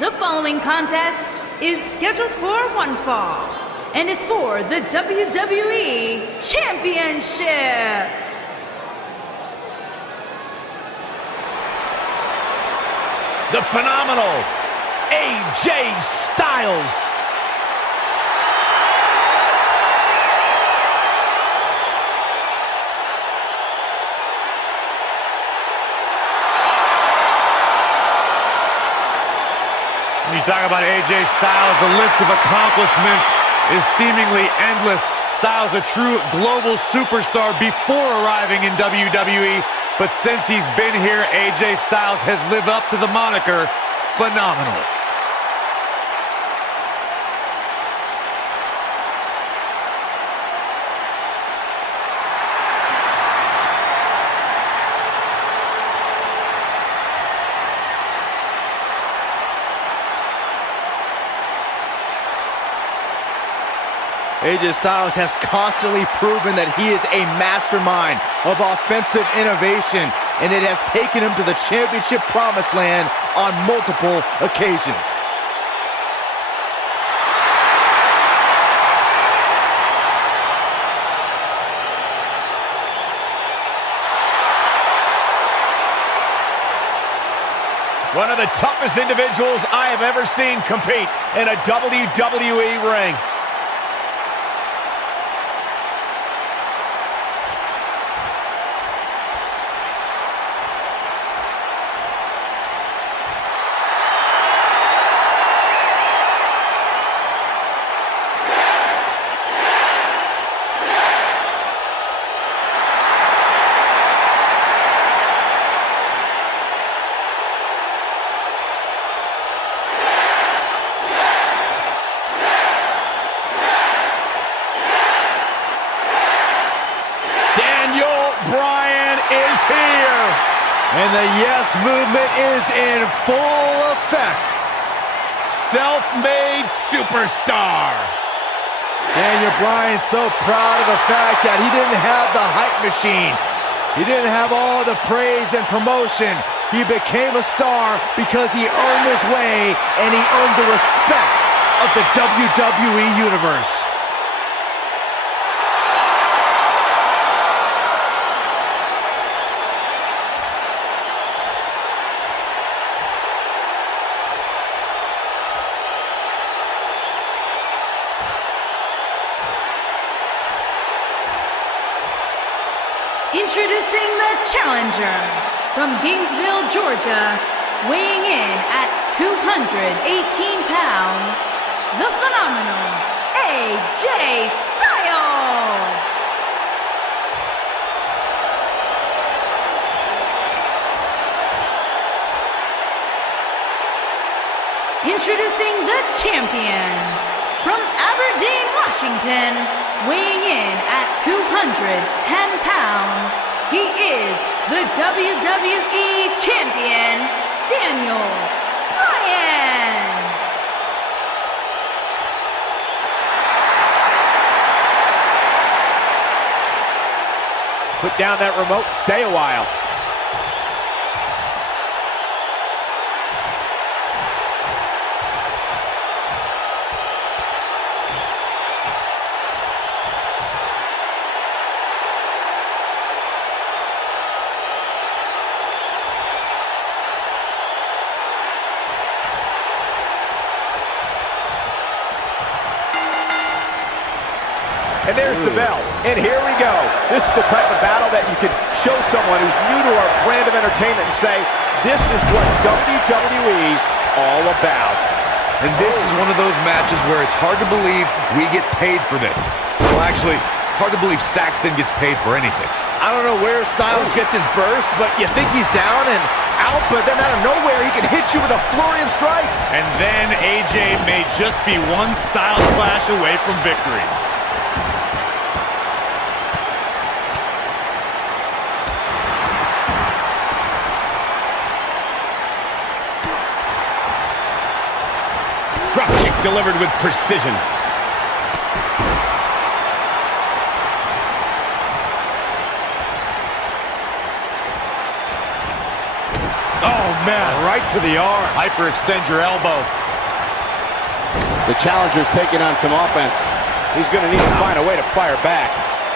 The following contest is scheduled for one fall and is for the WWE Championship. The phenomenal AJ Styles. When you talk about AJ Styles, the list of accomplishments is seemingly endless. Styles, a true global superstar before arriving in WWE, but since he's been here, AJ Styles has lived up to the moniker phenomenal. AJ Styles has constantly proven that he is a mastermind of offensive innovation, and it has taken him to the championship promised land on multiple occasions. One of the toughest individuals I have ever seen compete in a WWE ring. Is here, and the yes movement is in full effect. Self-made superstar. Daniel Bryan so proud of the fact that he didn't have the hype machine. He didn't have all the praise and promotion. He became a star because he earned his way, and he earned the respect of the WWE Universe. Introducing the challenger from Gainesville, Georgia, weighing in at 218 pounds, the phenomenal AJ Styles. Introducing the champion from Aberdeen, Washington, weighing in at 210 pounds, he is the WWE Champion, Daniel Bryan. Put down that remote, stay a while. And there's the bell, and here we go. This is the type of battle that you can show someone who's new to our brand of entertainment and say, this is what WWE's all about. And this is one of those matches where it's hard to believe we get paid for this. Well, actually, hard to believe Saxton gets paid for anything. I don't know where Styles gets his burst, but you think he's down and out, but then out of nowhere, he can hit you with a flurry of strikes. And then AJ may just be one Styles clash away from victory. Drop kick delivered with precision. man, right to the arm. Hyperextend your elbow. The challenger's taking on some offense. He's going to need to find a way to fire back.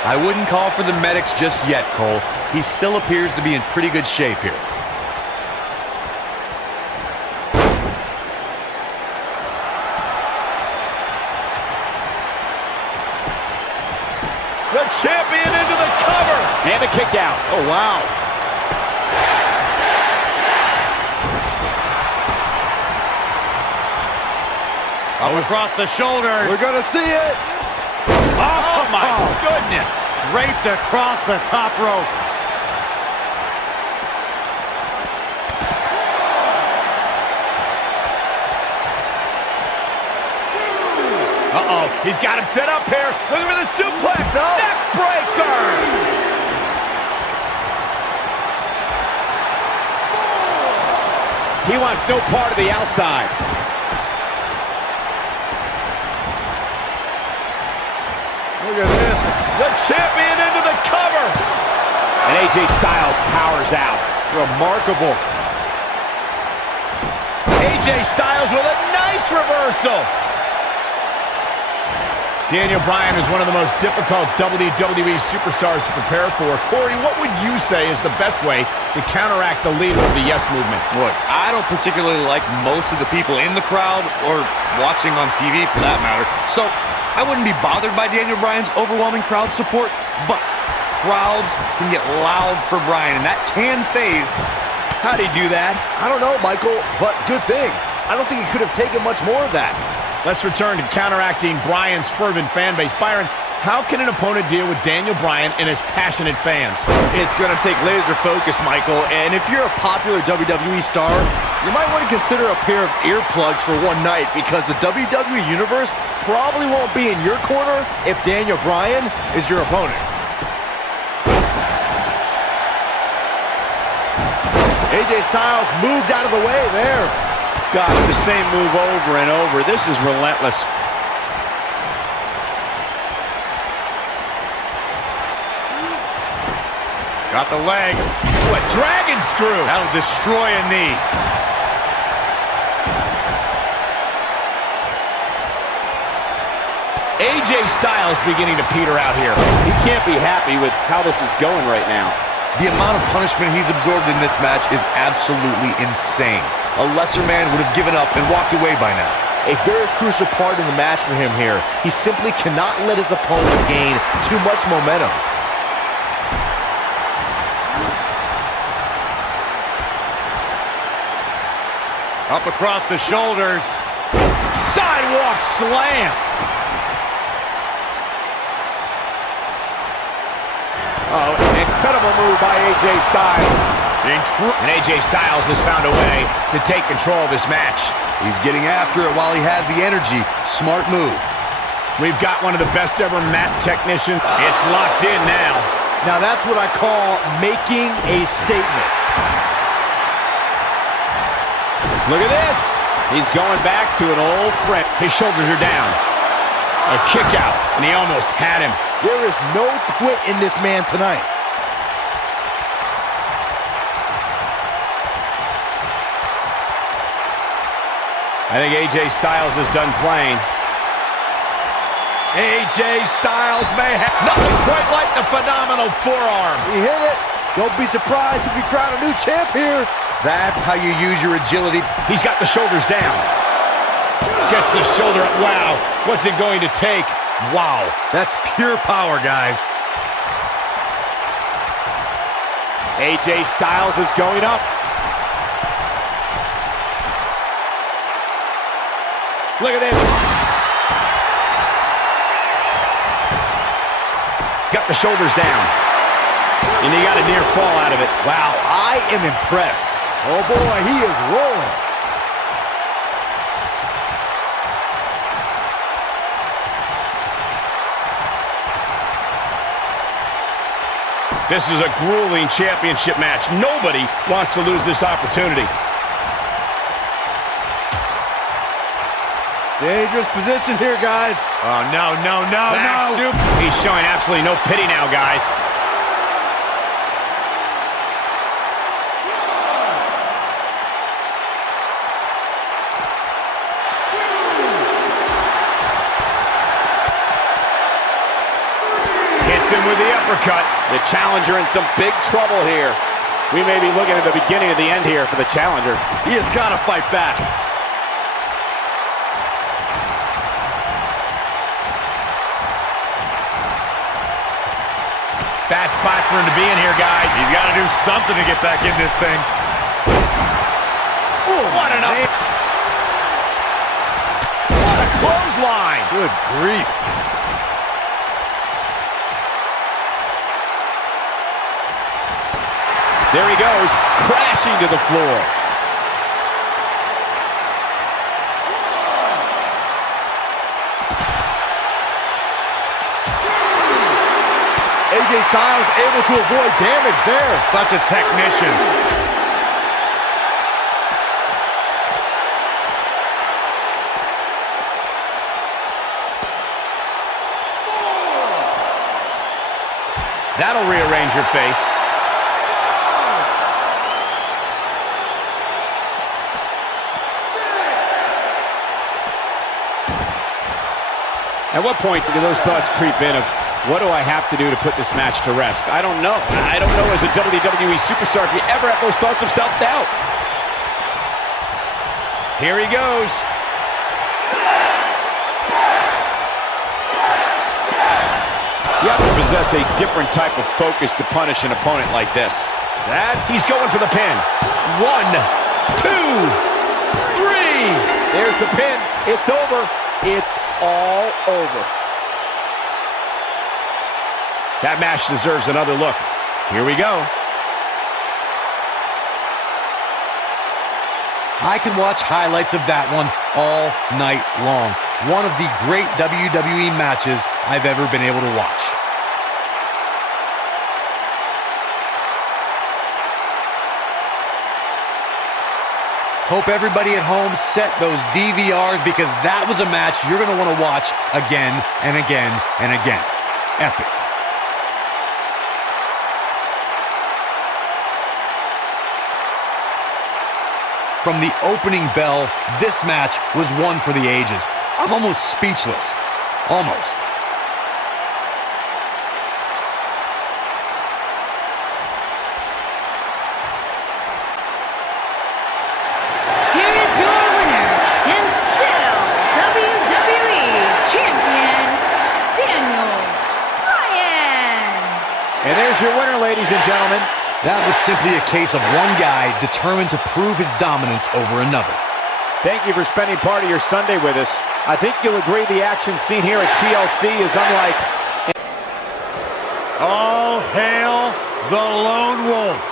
I wouldn't call for the medics just yet, Cole. He still appears to be in pretty good shape here. The champion into the cover. And the kick out. Oh, wow. Up across the shoulders. We're gonna see it. Oh my goodness. Draped across the top rope. Uh-oh, he's got him set up here. Look for the suplex. No. Neck breaker. He wants no part of the outside. Look at this. The champion into the cover. And AJ Styles powers out. Remarkable. AJ Styles with a nice reversal. Daniel Bryan is one of the most difficult WWE superstars to prepare for. Corey, what would you say is the best way to counteract the leader of the Yes Movement? Look, I don't particularly like most of the people in the crowd or watching on TV for that matter. So I wouldn't be bothered by Daniel Bryan's overwhelming crowd support, but crowds can get loud for Bryan, and that can phase. How'd he do that? I don't know, Michael, but good thing. I don't think he could have taken much more of that. Let's return to counteracting Bryan's fervent fan base. Byron, how can an opponent deal with Daniel Bryan and his passionate fans? It's going to take laser focus, Michael, and if you're a popular WWE star, you might want to consider a pair of earplugs for one night, because the WWE Universe probably won't be in your corner if Daniel Bryan is your opponent. AJ Styles moved out of the way there. God, the same move over and over. This is relentless. Got the leg. What dragon screw? That'll destroy a knee. AJ Styles beginning to peter out here. He can't be happy with how this is going right now. The amount of punishment he's absorbed in this match is absolutely insane. A lesser man would have given up and walked away by now. A very crucial part in the match for him here. He simply cannot let his opponent gain too much momentum. Up across the shoulders. Sidewalk slam. Oh, an incredible move by AJ Styles. And AJ Styles has found a way to take control of this match. He's getting after it while he has the energy. Smart move. We've got one of the best ever mat technicians. It's locked in now. Now that's what I call making a statement. Look at this. He's going back to an old friend. His shoulders are down. A kick out, and he almost had him. There is no quit in this man tonight. I think AJ Styles is done playing. AJ Styles may have nothing quite like the phenomenal forearm. He hit it. Don't be surprised if we crown a new champ here. That's how you use your agility. He's got the shoulders down. Gets the shoulder up. Wow. What's it going to take? Wow. That's pure power, guys. AJ Styles is going up. Look at this. Got the shoulders down. And he got a near fall out of it. Wow, I am impressed. Oh boy, he is rolling. This is a grueling championship match. Nobody wants to lose this opportunity. Dangerous position here, guys. Oh, no. Back soup. He's showing absolutely no pity now, guys. him with the uppercut. The challenger in some big trouble here. We may be looking at the beginning of the end here for the challenger. He has got to fight back. Bad spot for him to be in here, guys. He's got to do something to get back in this thing. Ooh, what an up. What a clothesline. Good grief. There he goes, crashing to the floor. AJ Styles able to avoid damage there. Such a technician. That'll rearrange your face. At what point do those thoughts creep in of, what do I have to do to put this match to rest? I don't know. I don't know as a WWE superstar if you ever have those thoughts of self-doubt. Here he goes. You have to possess a different type of focus to punish an opponent like this. He's going for the pin. 1, 2, 3. There's the pin. It's over. It's all over. That match deserves another look. Here we go. I can watch highlights of that one all night long. One of the great WWE matches I've ever been able to watch. Hope everybody at home set those DVRs because that was a match you're going to want to watch again and again and again. Epic. From the opening bell, this match was one for the ages. I'm almost speechless. Almost. Here is your winner, and still WWE Champion, Daniel Bryan. And there's your winner, ladies and gentlemen. That was simply a case of one guy determined to prove his dominance over another. Thank you for spending part of your Sunday with us. I think you'll agree the action seen here at TLC is unlike... All hail the Lone Wolf.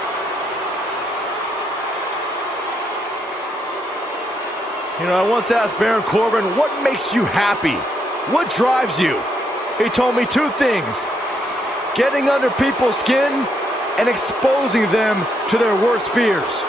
You know, I once asked Baron Corbin, what makes you happy? What drives you? He told me two things: getting under people's skin and exposing them to their worst fears.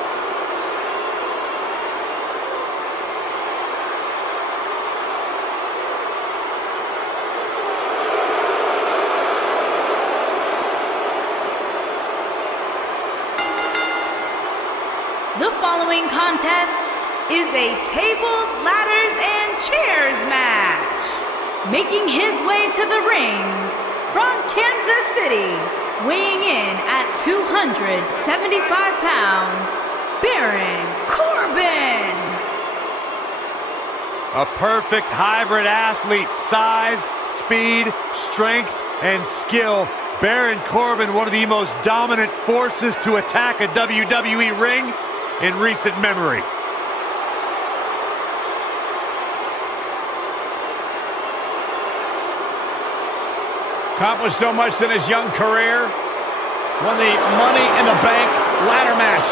The following contest is a tables, ladders, and chairs match. Making his way to the ring from Kansas City, weighing in at 275 pounds, Baron Corbin. A perfect hybrid athlete, size, speed, strength, and skill. Baron Corbin, one of the most dominant forces to attack a WWE ring in recent memory. Accomplished so much in his young career. Won the Money in the Bank ladder match.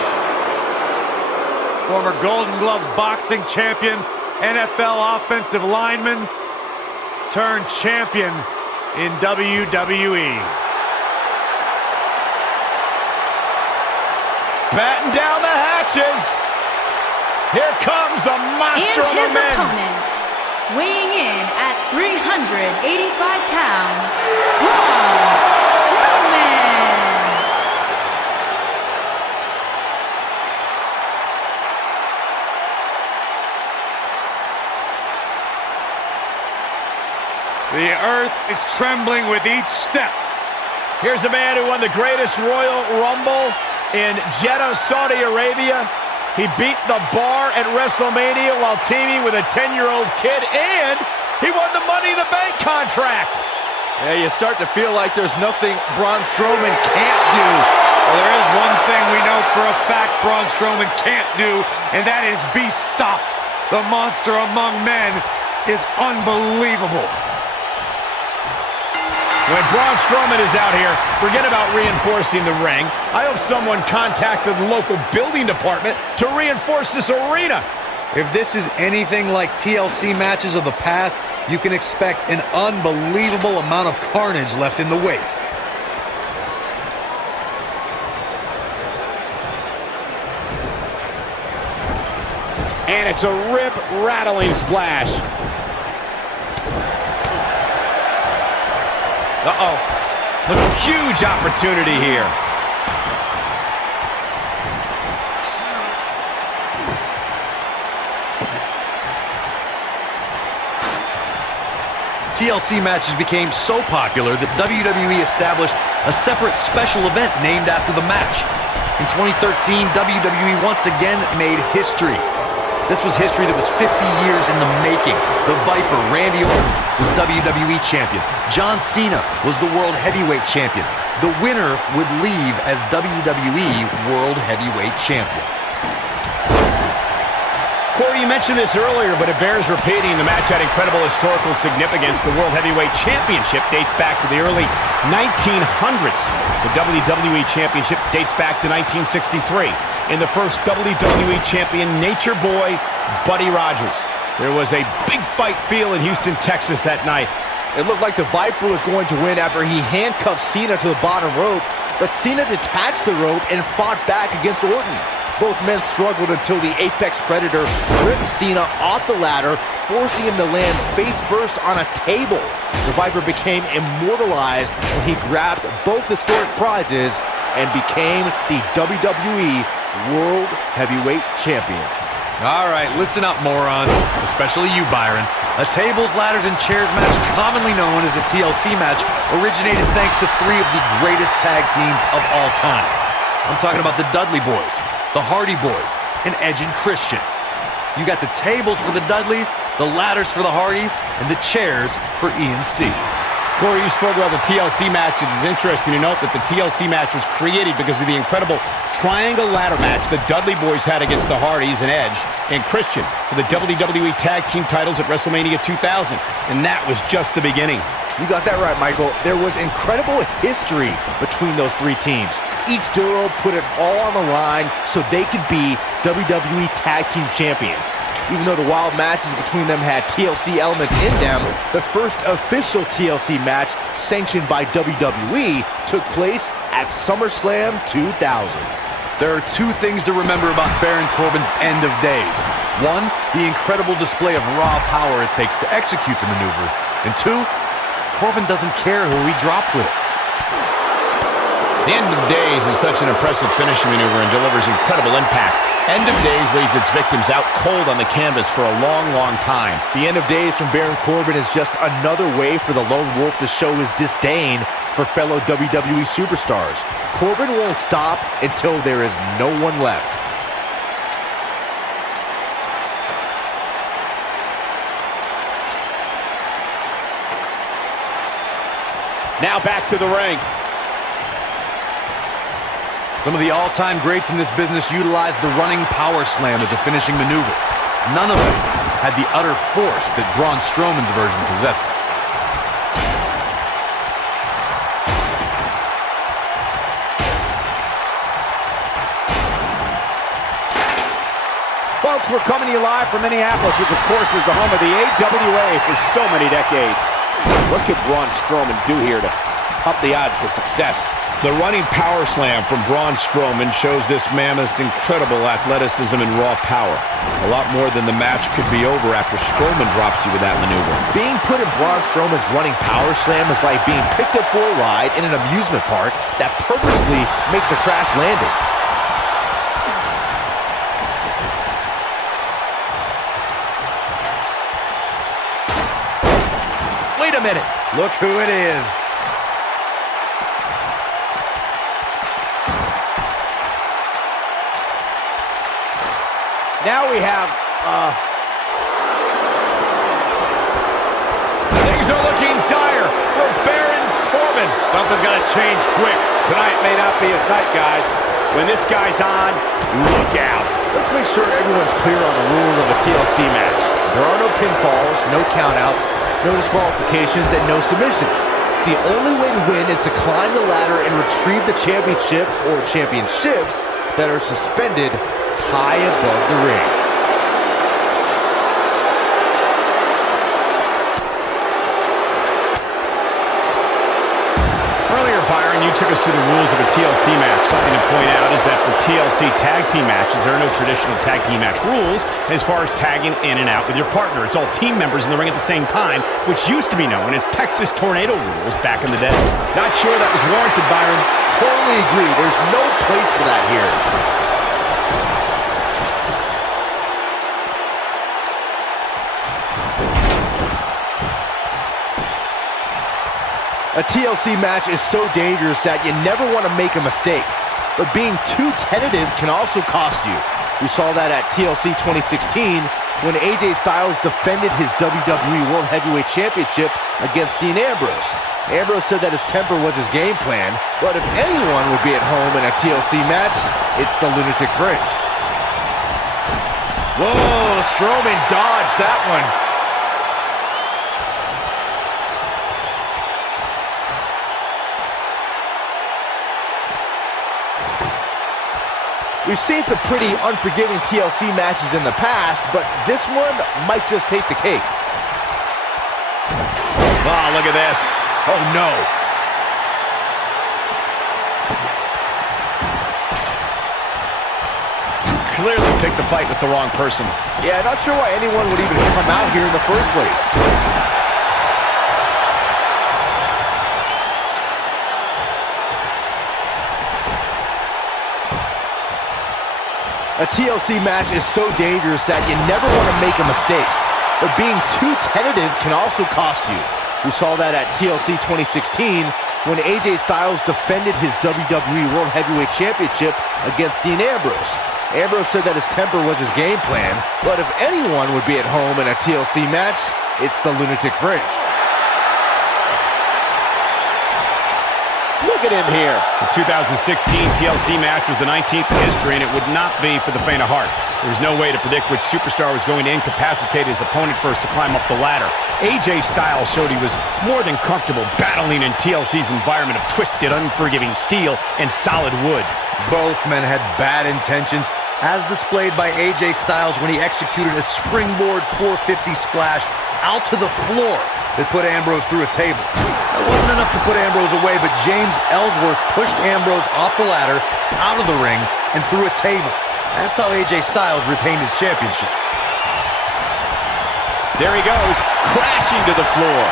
Former Golden Gloves boxing champion, NFL offensive lineman, turned champion in WWE. Batten down the hatches. Here comes the monster And of the his men. opponent, weighing in at 385 pounds, Braun Strowman. The earth is trembling with each step Here's a man who won the greatest Royal Rumble in Jeddah, Saudi Arabia. He beat the Bar at WrestleMania while teaming with a 10-year-old kid, and he won the Money in the Bank contract. Yeah, you start to feel like there's nothing Braun Strowman can't do. Well, there is one thing we know for a fact Braun Strowman can't do, and that is be stopped. The monster among men is unbelievable. When Braun Strowman is out here, forget about reinforcing the ring. I hope someone contacted the local building department to reinforce this arena. If this is anything like TLC matches of the past, you can expect an unbelievable amount of carnage left in the wake. And it's a rib-rattling splash. Uh-oh. Look, huge opportunity here. TLC matches became so popular that WWE established a separate special event named after the match. In 2013, WWE once again made history. This was history that was 50 years in the making. The Viper, Randy Orton, was WWE Champion. John Cena was the World Heavyweight Champion. The winner would leave as WWE World Heavyweight Champion. Corey, you mentioned this earlier, but it bears repeating. The match had incredible historical significance. The World Heavyweight Championship dates back to the early 1900s. The WWE Championship dates back to 1963. In the first WWE Champion, Nature Boy, Buddy Rogers. There was a big fight feel in Houston, Texas that night. It looked like the Viper was going to win after he handcuffed Cena to the bottom rope, but Cena detached the rope and fought back against Orton. Both men struggled until the Apex Predator ripped Cena off the ladder, forcing him to land face first on a table. The Viper became immortalized when he grabbed both historic prizes and became the WWE World Heavyweight Champion. All right, listen up, morons, especially you, Byron. A tables, ladders, and chairs match, commonly known as a TLC match, originated thanks to three of the greatest tag teams of all time. I'm talking about the Dudley Boys, the Hardy Boys, and Edge and Christian. You got the tables for the Dudleys, the ladders for the Hardys, and the chairs for E&C. Corey, you spoke about the TLC match. It is interesting to note that the TLC match was created because of the incredible triangle ladder match the Dudley Boys had against the Hardys and Edge and Christian for the WWE Tag Team titles at WrestleMania 2000. And that was just the beginning. You got that right, Michael. There was incredible history between those three teams. Each duo put it all on the line so they could be WWE Tag Team Champions. Even though the wild matches between them had TLC elements in them, the first official TLC match sanctioned by WWE took place at SummerSlam 2000. There are two things to remember about Baron Corbin's end of days. One, the incredible display of raw power it takes to execute the maneuver. And two, Corbin doesn't care who he drops with it. The End of Days is such an impressive finishing maneuver and delivers incredible impact. End of Days leaves its victims out cold on the canvas for a long, long time. The End of Days from Baron Corbin is just another way for the Lone Wolf to show his disdain for fellow WWE superstars. Corbin won't stop until there is no one left. Now back to the ring. Some of the all-time greats in this business utilized the running power slam as a finishing maneuver. None of them had the utter force that Braun Strowman's version possesses. Folks, we're coming to you live from Minneapolis, which of course was the home of the AWA for so many decades. What could Braun Strowman do here to up the odds for success? The running power slam from Braun Strowman shows this mammoth's incredible athleticism and raw power. A lot more than the match could be over after Strowman drops you with that maneuver. Being put in Braun Strowman's running power slam is like being picked up for a ride in an amusement park that purposely makes a crash landing. Wait a minute. Look who it is. Now we have, things are looking dire for Baron Corbin. Something's got to change quick. Tonight may not be his night, guys. When this guy's on, look out. Let's make sure everyone's clear on the rules of a TLC match. There are no pinfalls, no countouts, no disqualifications, and no submissions. The only way to win is to climb the ladder and retrieve the championship or championships that are suspended high above the ring. Earlier, Byron, you took us through the rules of a TLC match. Something to point out is that for TLC tag team matches, there are no traditional tag team match rules as far as tagging in and out with your partner. It's all team members in the ring at the same time, which used to be known as Texas Tornado rules back in the day. Not sure that was warranted, Byron. Totally agree. There's no place for that here. A TLC match is so dangerous that you never want to make a mistake. But being too tentative can also cost you. We saw that at TLC 2016 when AJ Styles defended his WWE World Heavyweight Championship against Dean Ambrose. Ambrose said that his temper was his game plan, but if anyone would be at home in a TLC match, it's the Lunatic Fringe. Whoa, Strowman dodged that one. We've seen some pretty unforgiving TLC matches in the past, but this one might just take the cake. Oh, look at this. Oh, no. Clearly picked the fight with the wrong person. Yeah, not sure why anyone would even come out here in the first place. A TLC match is so dangerous that you never want to make a mistake. But being too tentative can also cost you. We saw that at TLC 2016 when AJ Styles defended his WWE World Heavyweight Championship against Dean Ambrose. Ambrose said that his temper was his game plan, but if anyone would be at home in a TLC match, it's the Lunatic Fringe. Look at him here. The 2016 TLC match was the 19th in history, and it would not be for the faint of heart. There was no way to predict which superstar was going to incapacitate his opponent first to climb up the ladder. AJ Styles showed he was more than comfortable battling in TLC's environment of twisted, unforgiving steel and solid wood. Both men had bad intentions, as displayed by AJ Styles when he executed a springboard 450 splash out to the floor that put Ambrose through a table. That wasn't enough to put Ambrose away, but James Ellsworth pushed Ambrose off the ladder, out of the ring, and through a table. That's how AJ Styles retained his championship. There he goes, crashing to the floor.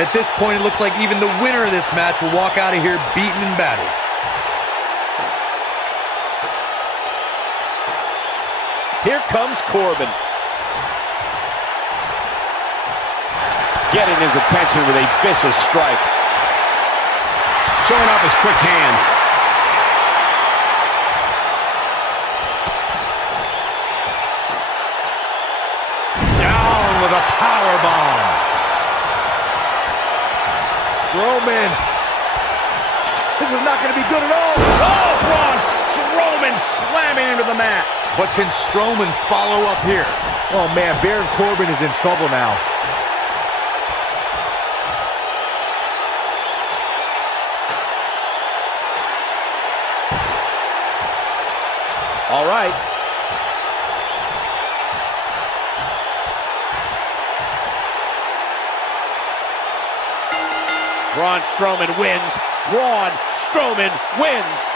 At this point, it looks like even the winner of this match will walk out of here beaten and battered. Here comes Corbin. Getting his attention with a vicious strike. Showing off his quick hands. Down with a powerbomb. Strowman. This is not going to be good at all. Oh, Braun Strowman slamming into the mat. But can Strowman follow up here? Oh, man, Baron Corbin is in trouble now. All right. Braun Strowman wins. Braun Strowman wins.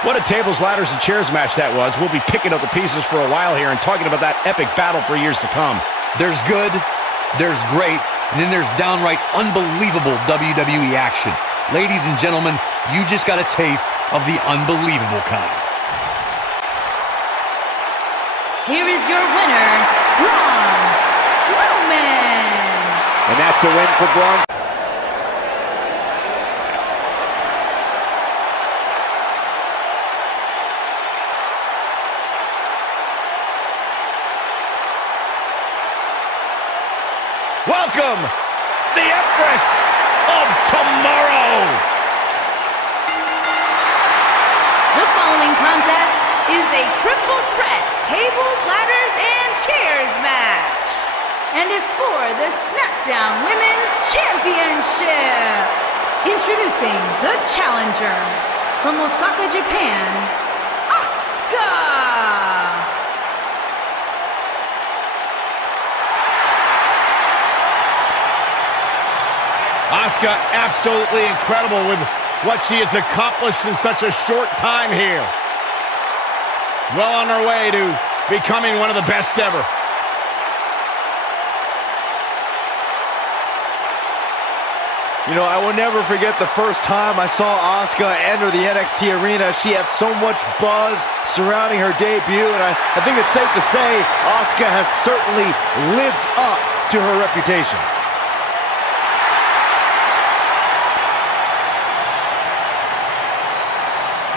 What a tables, ladders, and chairs match that was. We'll be picking up the pieces for a while here and talking about that epic battle for years to come. There's good, there's great, and then there's downright unbelievable WWE action. Ladies and gentlemen, you just got a taste of the unbelievable kind. Here is your winner, Braun Strowman. And that's a win for Braun. Welcome, the Empress of Tomorrow. The following contest is a triple threat tables, ladders, and chairs match, and is for the SmackDown Women's Championship. Introducing the challenger from Osaka, Japan, Asuka. Asuka absolutely incredible with what she has accomplished in such a short time here. Well on her way to becoming one of the best ever. You know, I will never forget the first time I saw Asuka enter the NXT arena. She had so much buzz surrounding her debut, and I think it's safe to say Asuka has certainly lived up to her reputation.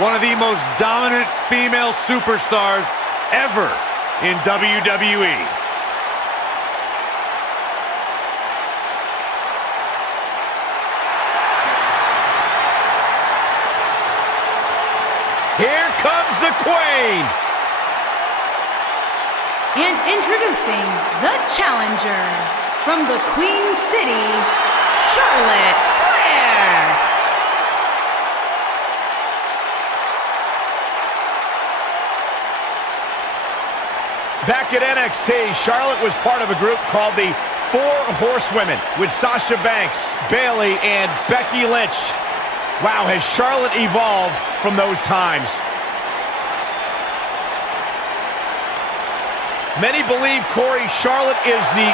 One of the most dominant female superstars ever in WWE. Here comes the Queen. And introducing the challenger from the Queen City, Charlotte Flair. Back at NXT, Charlotte was part of a group called the Four Horsewomen with Sasha Banks, Bayley, and Becky Lynch. Wow, has Charlotte evolved from those times. Many believe, Corey, Charlotte is the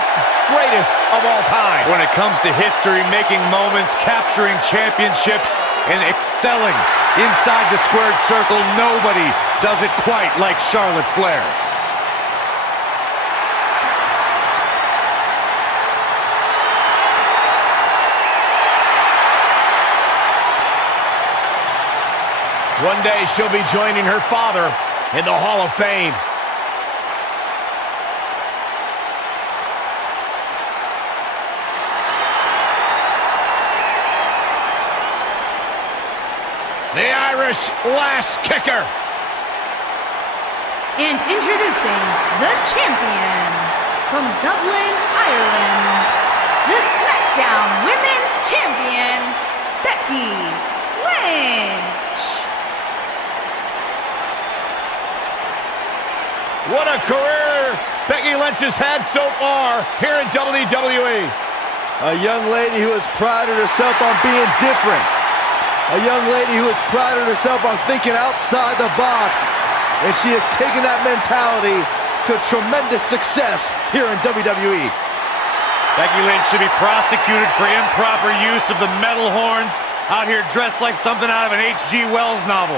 greatest of all time. When it comes to history, making moments, capturing championships, and excelling inside the squared circle, nobody does it quite like Charlotte Flair. One day she'll be joining her father in the Hall of Fame. The Irish Lash Kicker. And introducing the champion from Dublin, Ireland, the SmackDown Women's Champion, Becky Lynch. What a career Becky Lynch has had so far here in WWE. A young lady who has prided herself on being different. A young lady who has prided herself on thinking outside the box. And she has taken that mentality to tremendous success here in WWE. Becky Lynch should be prosecuted for improper use of the metal horns, out here dressed like something out of an H.G. Wells novel.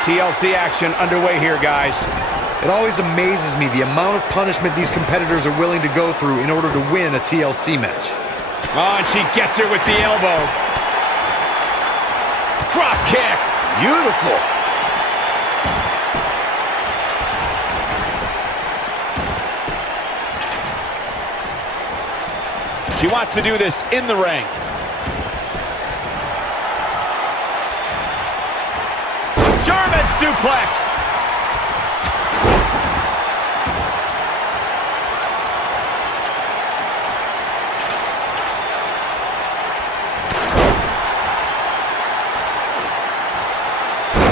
TLC action underway here, guys. It always amazes me the amount of punishment these competitors are willing to go through in order to win a TLC match. Oh, and she gets her with the elbow. Drop kick. Beautiful. She wants to do this in the ring. German suplex.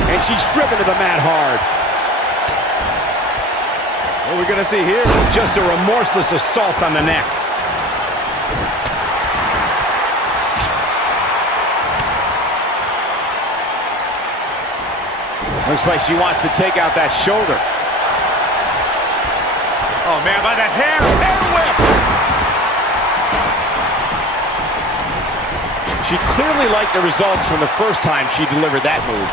And she's driven to the mat hard. What are we going to see here? Just a remorseless assault on the neck. Looks like she wants to take out that shoulder. Oh, man, by the hair. Hair whip. She clearly liked the results from the first time she delivered that move.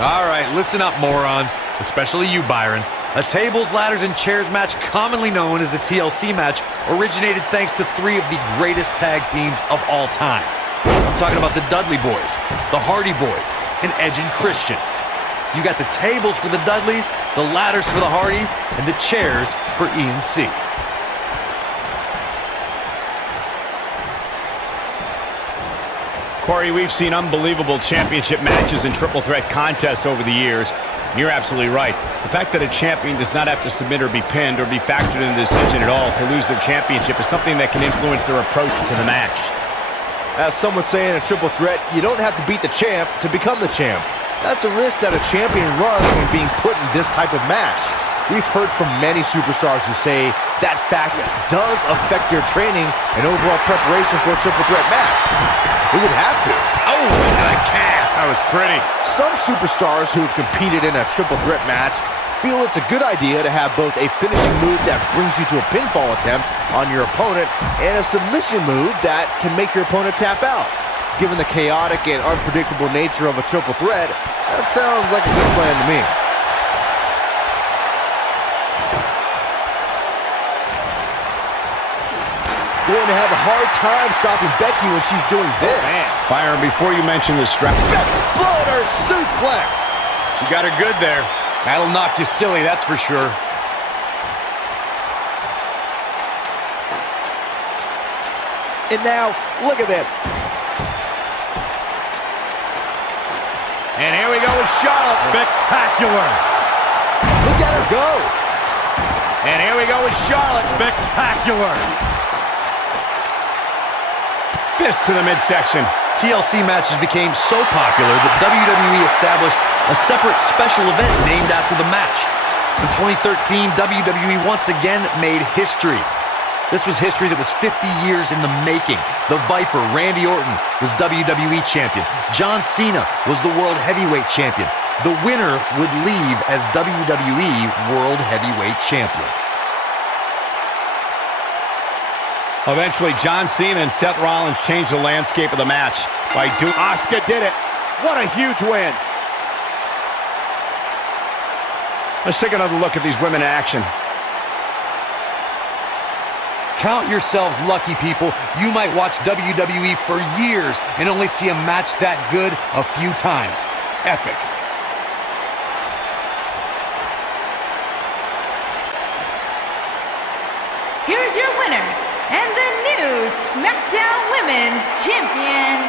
All right, listen up, morons, especially you, Byron. A tables, ladders, and chairs match, commonly known as a TLC match, originated thanks to three of the greatest tag teams of all time. I'm talking about the Dudley Boys, the Hardy Boys, and Edge and Christian. You got the tables for the Dudleys, the ladders for the Hardys, and the chairs for E&C. Corey, we've seen unbelievable championship matches and triple threat contests over the years. And you're absolutely right. The fact that a champion does not have to submit or be pinned or be factored in the decision at all to lose their championship is something that can influence their approach to the match. As some would say in a triple threat, you don't have to beat the champ to become the champ. That's a risk that a champion runs when being put in this type of match. We've heard from many superstars who say that fact does affect their training and overall preparation for a triple threat match. It would have to. Oh, look at that calf. That was pretty. Some superstars who've competed in a triple threat match feel it's a good idea to have both a finishing move that brings you to a pinfall attempt on your opponent and a submission move that can make your opponent tap out. Given the chaotic and unpredictable nature of a triple threat, that sounds like a good plan to me. Going to have a hard time stopping Becky when she's doing this. Byron, before you mention the strap... Exploder suplex! She got her good there. That'll knock you silly, that's for sure. And now, look at this. And here we go with Charlotte. Spectacular. Look at her go! And here we go with Charlotte. Spectacular. Fist to the midsection. TLC matches became so popular that WWE established a separate special event named after the match. In 2013, WWE once again made history. This was history that was 50 years in the making. The Viper, Randy Orton, was WWE Champion. John Cena was the World Heavyweight Champion. The winner would leave as WWE World Heavyweight Champion. Eventually, John Cena and Seth Rollins changed the landscape of the match by doing... Asuka did it. What a huge win. Let's take another look at these women in action. Count yourselves lucky, people. You might watch WWE for years and only see a match that good a few times. Epic. Here's your winner and the new SmackDown Women's Champion,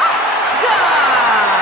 Asuka!